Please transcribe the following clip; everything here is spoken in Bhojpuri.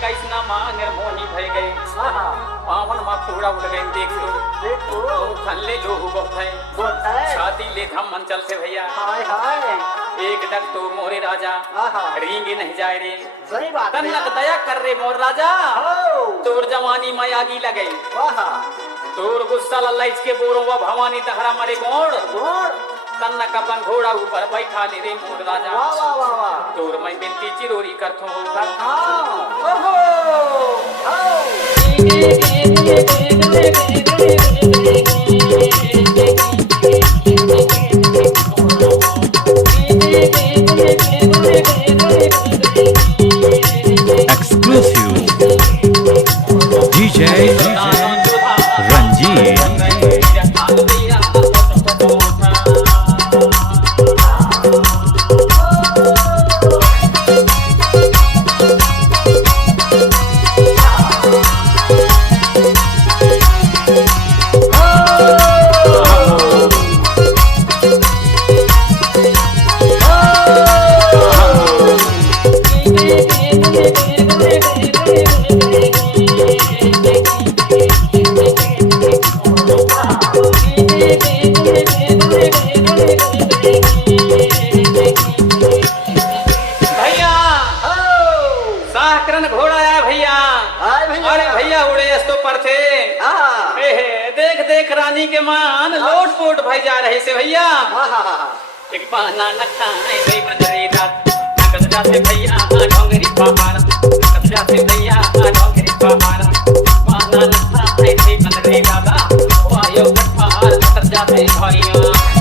कैसना माँ निर्मोही भय गए पावन माँ पूरा उड़ गए देख लो थल्ले लोग बहुत है छाती ले धम मन चलते भैया एक डक तो मोरे राजा रींगे नहीं जाए रे सही बात है तन्नक दया कर रे मोर राजा तोर जवानी में आगी लगे तोर गुस्सा लल्ला इसके बोरो व भवानी दहरा मरे गोड़ तन्नक अपन घोड़ा ऊपर बैठा ले रे मोर राजा तोर मैं बिनती चिरोरी करथो Exclusive DJ Ranjit घोड़ा आया भैया अरे भैया उड़े तो पर थे देख देख रानी के मान लोट पोट भाई जा रहे से भैया एक पाना नखा गई बंदरी रात नकद जाते भैया ढोंगरी पहाड़ नकद जाते भैया ढोंगरी पहाड़ पाना नखा गई बंदरी रात वायो पहाड़ नकद जाते भैया